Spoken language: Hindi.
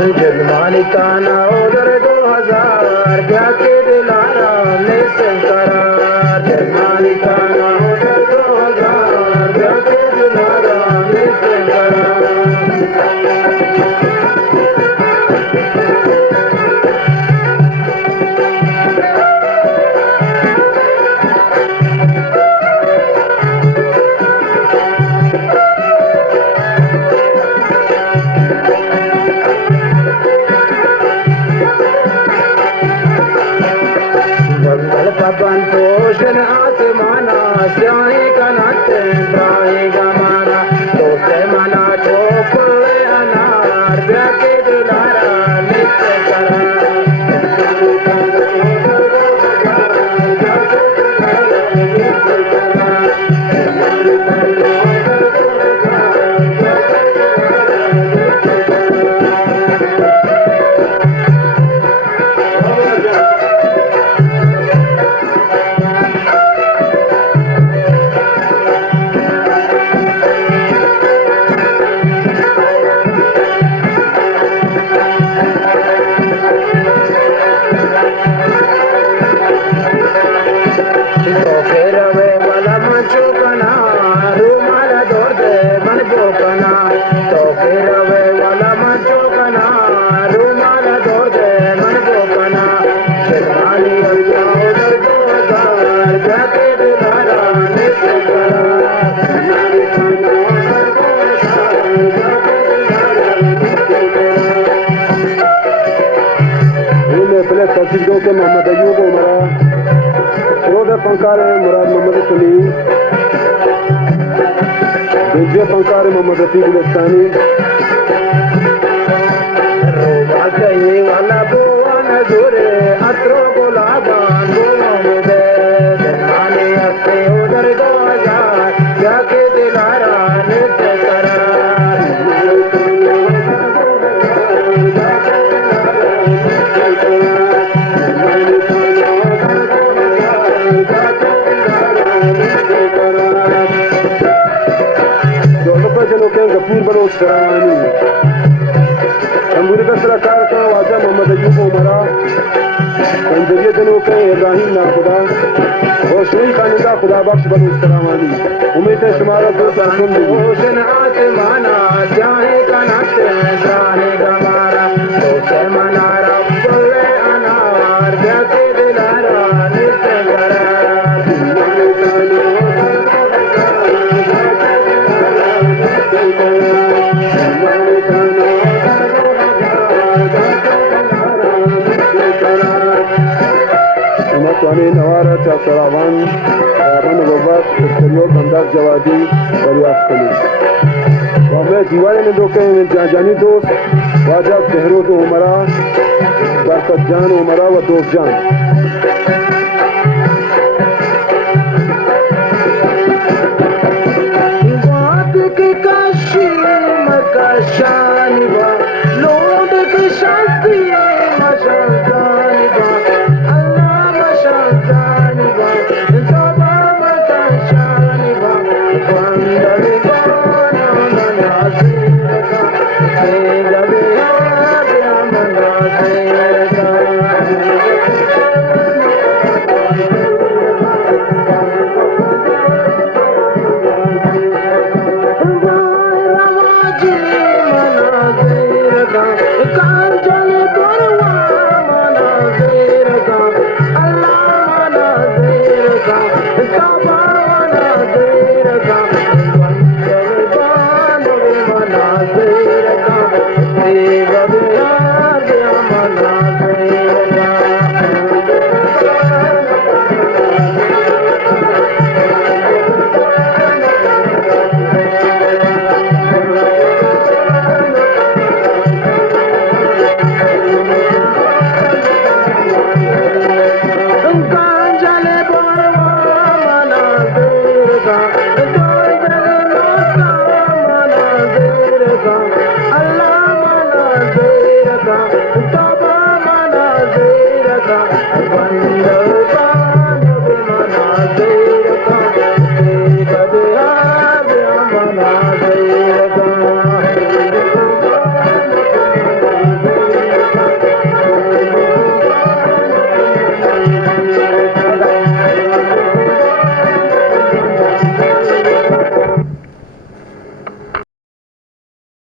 मालिकाना उधर 2000 जाके दिलारा में करार मालिकाना उधर 2000 जाके दिलारा में करार पंतोषन आसमाना स्याही का नाते प्राएगा माना तो से मना चोपड़े अनार ब्याके दुलारा नित्य करा के मोहम्मद अयूब उमरा रोड पंकार मुराद मोहम्मद सलीम दूसरे पंकार मोहम्मद रफीक गुलस्तानी रोबा चाहिए वाला बोआ नजूरे अत्रो गुलाबान बोआ मुझे जमाने हफ्ते उधर 2000 जाके दिलारा नित्य करार गफूर बलोच करानी तंबूरी का सलाहकार का वाजा मोहम्मद अयूब उमरा पंजरिया दिनों के इब्राहिम नाखुदा और शोई खानिदा खुदा बख्श बलोच करानी उम्मीद है शुमारा दो सासुन में आसमाना चाहे का नाते चाहे गमारा तो से मनारा बोले अनार जाके दिलारा नित्य करार नवारा चासरावान रावण गोबर इसलिए बंदर जवादी दरियाफ्त कली वामे दीवारे में दोके जानी दोस्त वाजा सहरो तो उमरा बरकत जान उमरा व दोस्त जान नाम